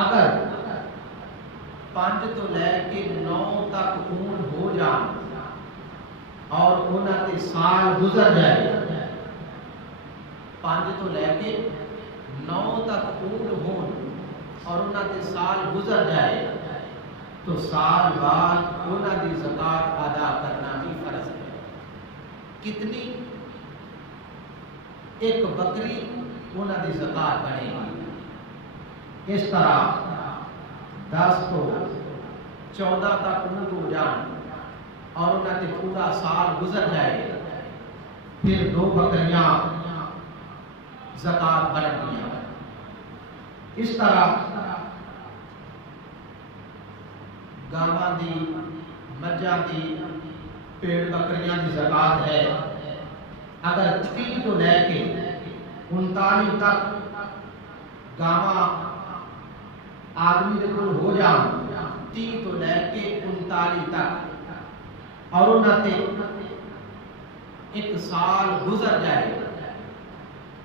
اگر 5 تو لے کے 9 تک اون ہو جان اور انہاں تے سال گزر جائے، 5 تو لے کے 9 تک اون ہون اور انہاں تے سال گزر جائے تو سال بعد انہاں دی زکوٰۃ ادا کرنا بھی فرض ہے۔ کتنی؟ ایک بکری انہاں دی زکوٰۃ بنے گی۔ اس طرح 10 تو 14 تک اونٹ ہو جان اور انہاں تے پورا سال گزر جائے، پھر 2 بکریاں زکوٰۃ بنتی ہیں۔ اس طرح گاواں دی، مجھاں دی، پیڑ بکریاں دی زکوٰۃ ہے۔ اگر 30 تو لے کے 39 تک گاواں آدمی دے کول ہو جان، 30 تو لے کے 39 تک، اور انہاں تے ایک سال گزر جائے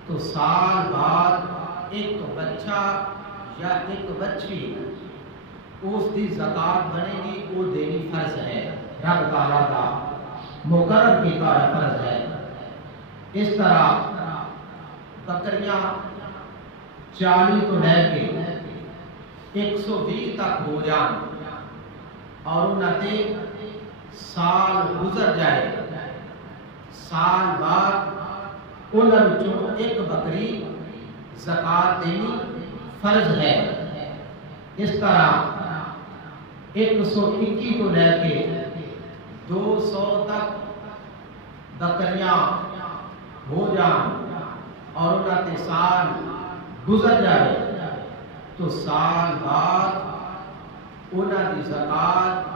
تو سال بعد ایک بچہ یا ایک بچی اس دی زکوٰۃ بنے گی، وہ دینی فرض ہے، رب تعالیٰ کا مقرر کیا فرض ہے۔ اس طرح بکریاں 40 تو لے کے 120 تک ہو جان اور انہاں تے سال گزر جائے، سال بعد انہاں وچوں ایک بکری زکوٰۃ دینی فرض ہے۔ اس طرح 121 تو لے کے 200 تک بکریاں ہو جان اور انہاں تے سال گزر جائے تو سال بعد انہاں دی زکوٰۃ